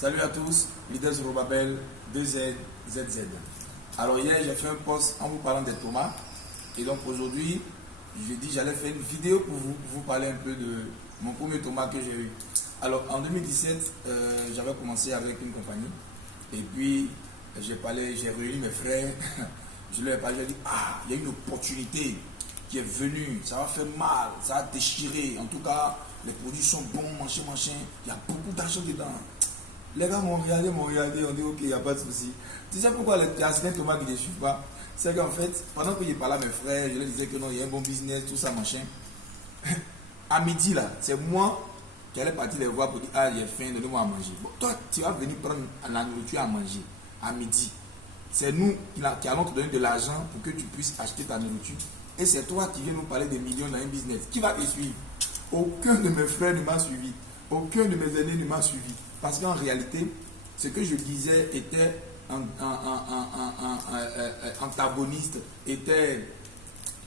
Salut à tous, leader Zorobabel 2ZZZ. Alors hier j'ai fait un post en vous parlant des tomates et donc aujourd'hui j'ai dit j'allais faire une vidéo pour vous parler un peu de mon premier tomate que j'ai eu. Alors en 2017 j'avais commencé avec une compagnie et puis j'ai réuni mes frères, je leur ai parlé, j'ai dit il y a une opportunité qui est venue, ça va faire mal, ça va déchirer, en tout cas les produits sont bons, machin, il y a beaucoup d'argent dedans. Les gars m'ont regardé, on dit ok, il n'y a pas de souci. Tu sais pourquoi il y a certains tomates qui ne suivent pas? C'est qu'en fait, pendant que je parlais à mes frères, je leur disais que non, il y a un bon business, tout ça, machin. À midi là, c'est moi qui allais partir les voir pour dire j'ai faim, donnez-moi à manger. Bon, toi, tu vas venir prendre la nourriture à manger à midi. C'est nous qui allons te donner de l'argent pour que tu puisses acheter ta nourriture. Et c'est toi qui viens nous parler des millions dans un business. Qui va te suivre? Aucun de mes frères ne m'a suivi. Aucun de mes aînés ne m'a suivi. Parce qu'en réalité, ce que je disais était antagoniste, était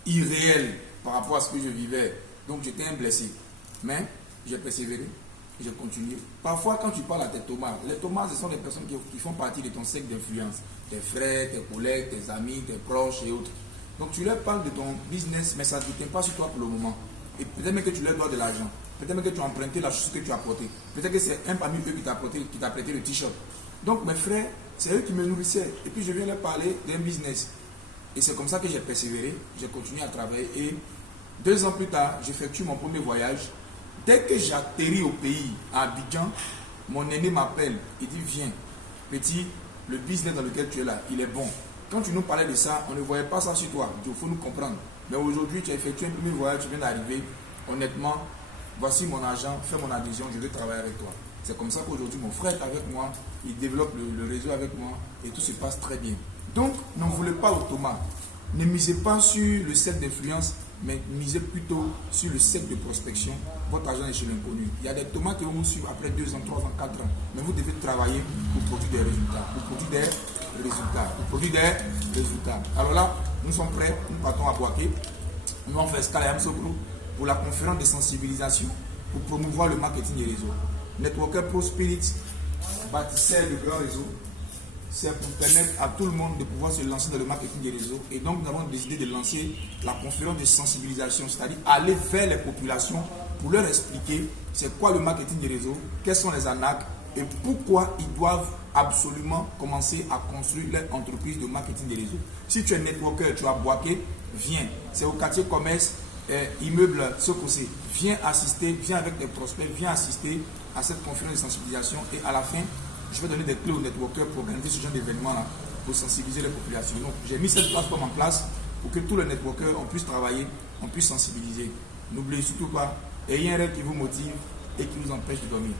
irréel par rapport à ce que je vivais. Donc j'étais un blessé. Mais j'ai persévéré, j'ai continué. Parfois, quand tu parles à tes tomates, les tomates, ce sont des personnes qui font partie de ton cercle d'influence. Tes frères, tes collègues, tes amis, tes proches et autres. Donc tu leur parles de ton business, mais ça ne tient pas sur toi pour le moment. Et peut-être même que tu leur dois de l'argent. Peut-être même que tu as emprunté la chose que tu as portée. Peut-être que c'est un parmi eux qui t'a prêté le t-shirt. Donc mes frères, c'est eux qui me nourrissaient. Et puis je viens leur parler d'un business. Et c'est comme ça que j'ai persévéré. J'ai continué à travailler. Et 2 ans plus tard, j'effectue mon premier voyage. Dès que j'atterris au pays, à Abidjan, mon aîné m'appelle. Il dit viens, petit, le business dans lequel tu es là, il est bon. Quand tu nous parlais de ça, on ne voyait pas ça sur toi. Il faut nous comprendre. Mais aujourd'hui, tu as effectué un premier voyage, tu viens d'arriver. Honnêtement, voici mon argent, fais mon adhésion, je vais travailler avec toi. C'est comme ça qu'aujourd'hui, mon frère est avec moi, il développe le réseau avec moi et tout se passe très bien. Donc, n'en voulez pas au tomate. Ne misez pas sur le cercle d'influence, mais misez plutôt sur le cercle de prospection. Votre argent est chez l'inconnu. Il y a des tomates qui vont vous suivre après 2 ans, 3 ans, 4 ans. Mais vous devez travailler pour produire des résultats. Alors là, nous sommes prêts, nous partons à Boaké. Nous allons faire escale à Amsogro pour la conférence de sensibilisation pour promouvoir le marketing des réseaux. Networker Pro Spirit bâtissait le grand réseau. C'est pour permettre à tout le monde de pouvoir se lancer dans le marketing des réseaux. Et donc, nous avons décidé de lancer la conférence de sensibilisation, c'est-à-dire aller vers les populations pour leur expliquer c'est quoi le marketing des réseaux, quelles sont les arnaques et pourquoi ils doivent absolument commencer à construire leur entreprise de marketing des réseaux. Si tu es networker, tu as Boaké, viens. C'est au quartier commerce, immeuble Sokosé. Viens assister, viens avec tes prospects, viens assister à cette conférence de sensibilisation et à la fin, je vais donner des clés aux networkers pour organiser ce genre d'événement-là, pour sensibiliser les populations. Donc, j'ai mis cette plateforme en place pour que tous les networkers, on puisse travailler, on puisse sensibiliser. N'oubliez surtout pas, ayez un rêve qui vous motive et qui vous empêche de dormir.